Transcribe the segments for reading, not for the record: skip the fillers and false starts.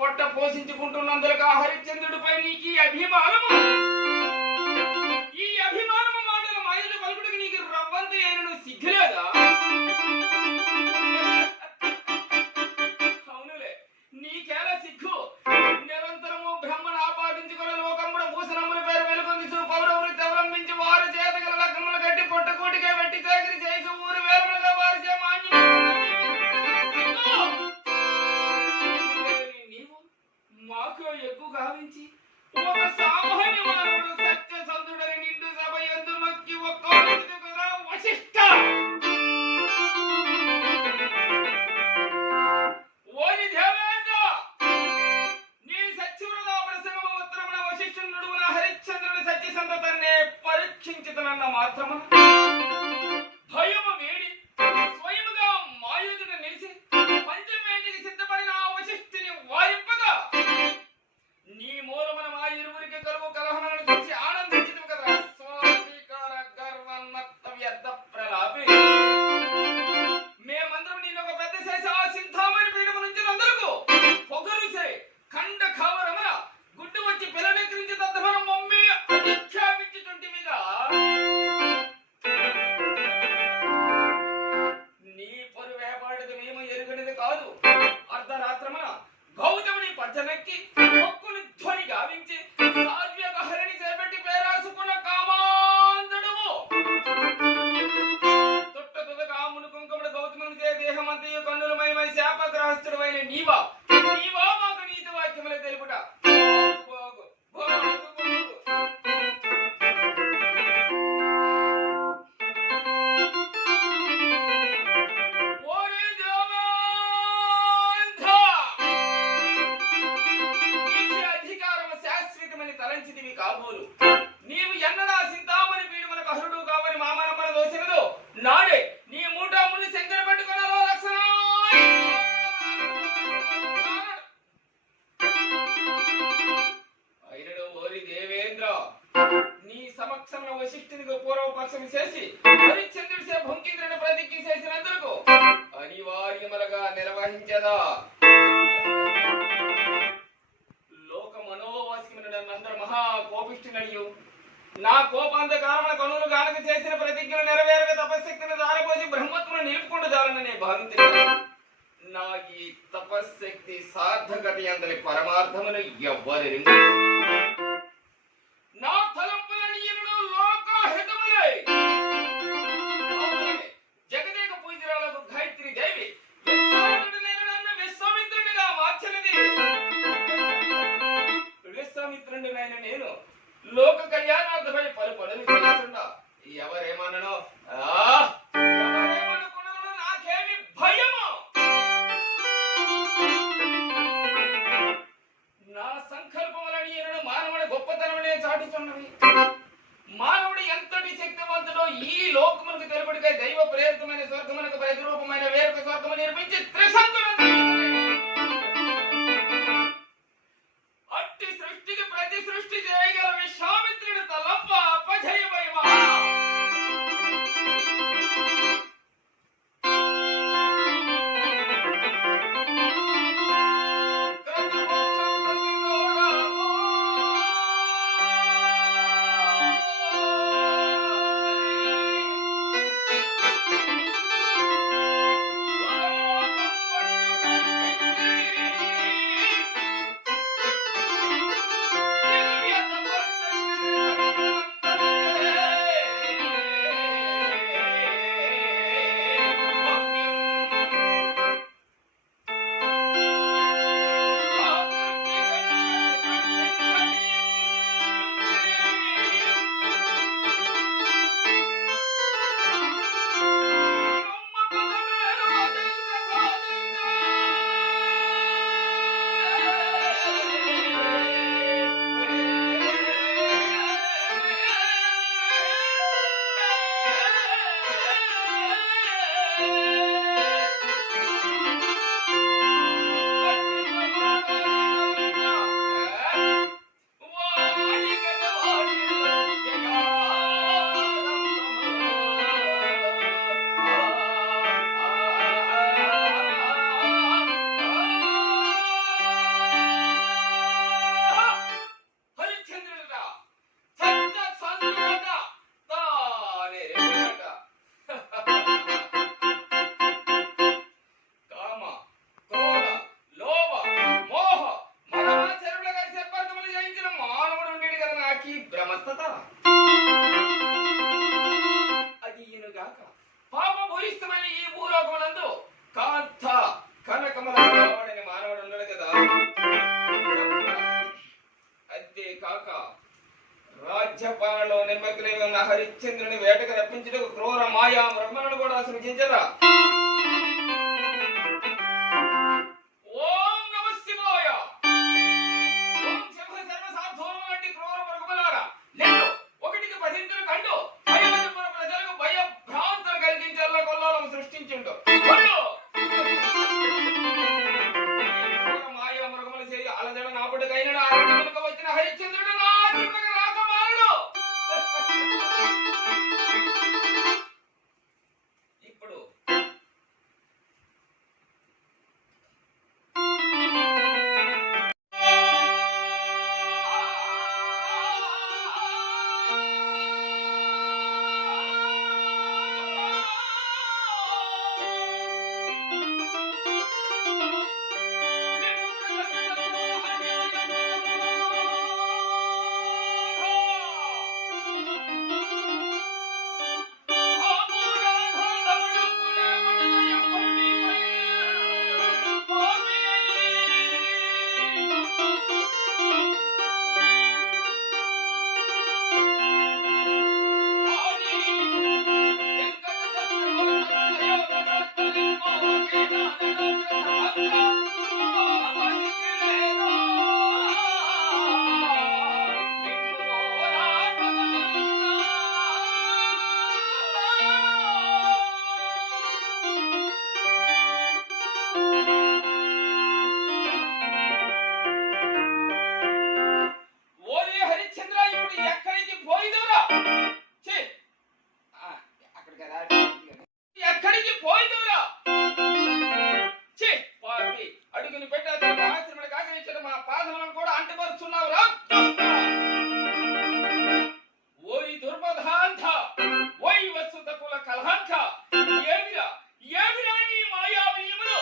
పొట్ట పోషించుకుంటున్నందుకు హరిశ్చంద్రుడిపై నీకు అభిమానము. ఈ అభిమానము మాటల మాయలు పలుకుడికి నీకు రవ్వంత ఏను సిగ్గులేదా? అవునులే, నీకేలా సిగ్గు? నిరంతరము బ్రహ్మను ఆపాదించుకుని లోకముడు భూషణముల పేరు వెలుగొందిచు పౌరవృత్తి అవలంబించి వారు చేతగల లగ్నములు కట్టి పొట్టకూటిగా వెట్టి చాకిరి చేసి ఊరు వేలములుగా వారి మాన్యం మాకు ఎక్కువ గావించి ఒక సామాన్య మానవుడు సత్యసంధుడని నిండు సభ యందు నొక్కి ఒక్క కదా వశిష్ఠ. ఓరి దేవేంద్ర, నీ సత్యవ్రత ప్రసంగము ఉత్తరమున వశిష్ఠుని నడుమున హరిశ్చంద్రుని సత్యసంధతనే పరీక్షించుతనన్న మాత్రమున భయము వేడి స్వయముగా మాయుధుడు నిలిచి పంచమేటికి సిద్ధపడిన ఆ వశిష్ఠుని వారింపగా నీ మూలమున మా ఇరువురికి కలుగు కలహములను చూసి ఆనందించదు కదా. స్వాధికార గర్వన్నత్త వ్యర్థ ప్రలాపి మేమందరం నేను ఒక పెద్ద శేష సింధామని పీఠము నుంచి అందరకు పొగరుసే ఖండ ఖావరమున గుడ్డు వచ్చి పిల్లనెక్కిరించి తద్దమన మమ్మీ అధిక్షాపించుచుంటివిగా. నీ పొరు వేపాడుకు మేము ఎరుగనిది కాదు. అర్ధరాత్రమున గౌతముని పచ్చనెక్కి మొక్కుని ధ్వని గావించి సాధ్యక హరిని చేపట్టి పేరాసుకున్న కామాంధుడువు తొట్ట తుదక ఆమును కుంకుముడు గౌతముని చే దేహమంతయు కన్నుల మయమై శాపగ్రహస్థుడైన నీవా మాకు నీతి వాక్యములు తెలుపుట. తలంచితివి కాబోలు. నీవు ఎన్నడా సింతామని పీడుమన కహరుడు కావని మామనమ్మన దోసినదో నాడే నీ మూటాముని శంకర పట్టుకున్నారో లక్షణ. అయినడు ఓరి దేవేంద్ర, నీ సమక్షంలో వశిష్ఠునికి పూర్వపక్షం చేసి హరిశ్చంద్రుడిసే భుంకింద్రుని ప్రతిజ్ఞ చేసినందుకు అనివార్యములుగా నిర్వహించదా. అందరు మహా కోపిష్ఠునడియు నా కోపాంత కారణ కనులు గానక చేసిన ప్రతిజ్ఞలు నెరవేరక తపశక్తిని దారపోసి బ్రహ్మత్వను నిలుపుకుంటూ చాలనని భావించాను. నా ఈ తపశక్తి సార్థకత అందరి పరమార్థమును ఎవ్వరి నా తలంపులని లోకాహితములై జగదేక పూజరాలకు గాయత్రి దేవి విశ్వామిత్రుడిగా మార్చినది. విశ్వామిత్రుడినైన నేను లోక కళ్యాణార్థమై పలు పనులు చేస్తున్నా. ఎవరేమన్ననో ఎవరేమనుకున్నానో నాకేమి భయము. నా సంకల్పములని మానవ భూలోకమునందు కాంత కనకమల వాడని మానవుడు ఉన్నాడు కదా. అంతేకాక రాజ్యపాలనలో నిమ్మకులై ఉన్న హరిశ్చంద్రుని వేటకు రప్పించుటకు క్రూర మాయా బ్రహ్మలను కూడా సృజించరా. ఓం నమ శివాయ. ఓం శివ సర్వ సాధోమ వంటి క్రూర మృగములారా, నేను ఒకటికి పదింతులు కండు భయపడిన ప్రజలకు భయ భ్రాంతులు కలిగించాల కొల్లాలను సృష్టించుండు. మాయా మృగములు చేయి అలజడ నాపుడుకైన ఆరోగ్యములకు వచ్చిన హరిశ్చంద్రుడు నా ఆశ్రమకు రాకమానుడు. ఇప్పుడు ఎక్కడికి పోయినవురా? అడుగుని పెట్టాల్సిన ఆశ్రమని కాకరించిన మా పాదములను కూడా అంటపరుచున్నావురా. ఓరి దుర్మధాంత, ఓయి వత్సుత కుల కలహంత, ఏమిరా ఏమిరా నీ మాయావీయములు?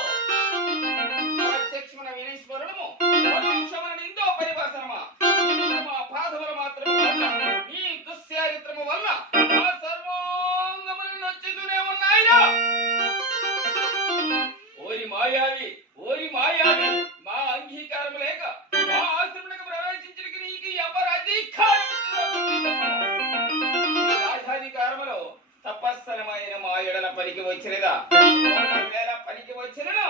ప్రత్యక్షమున వినీశ్వరుడము పరోక్షమున నిందో పరిభాషణమా. మా పాదములు మాత్రమే నీ దుశ్చారిత్రము వల్ల మా సర్వాంగములు నొచ్చుతూనే ఉన్నాయిరా. ఓరి మాయావి, ఓరి మాయావి, మా అంగీకారం లేక మా ఆశ్రమకు ప్రవేశించడానికి నీకు ఎవరు అధికారం? రాజాధికారములో తపస్సలమైన మా ఎడల పనికి వచ్చినదా? వేళ పనికి వచ్చినను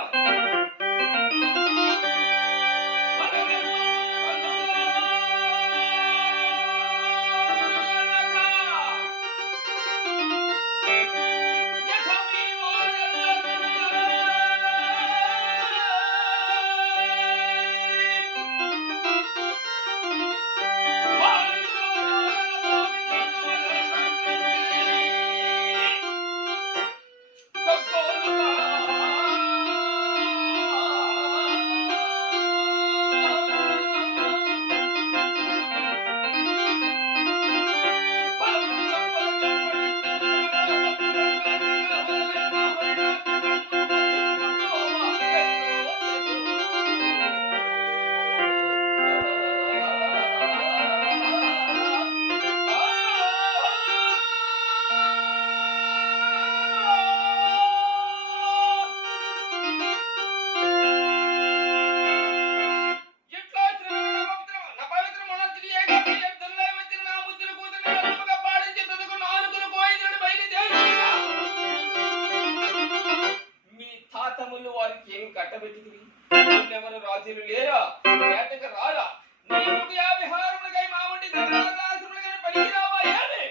వారికి ఏమి కట్టబెట్టింది? ఎవరు రాజులు లేరా? వేటకు రారా? నీకు యా విహారములకై మా వంటి ధనరాశులుగా పనికిరావా? ఏమి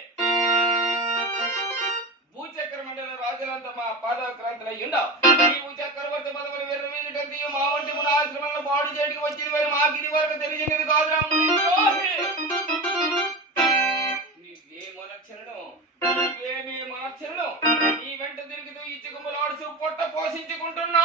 భూచక్ర మండల రాజులంతా మా పాదక్రాంతులయ్యుండా నీవు చక్రవర్తి పదవులు విరమించటంతో మా వంటి మునాశ్రమంలో పాడు చేయడానికి వచ్చింది మరి మాకు ఇది వరకు తెలిసినది కాదురా. నీవేమీ మనక్షణం నీ వెంట తిరుగుతూ ఇచ్చుకుమ్మలాడుచు పొట్ట పోషించుకుంటున్నా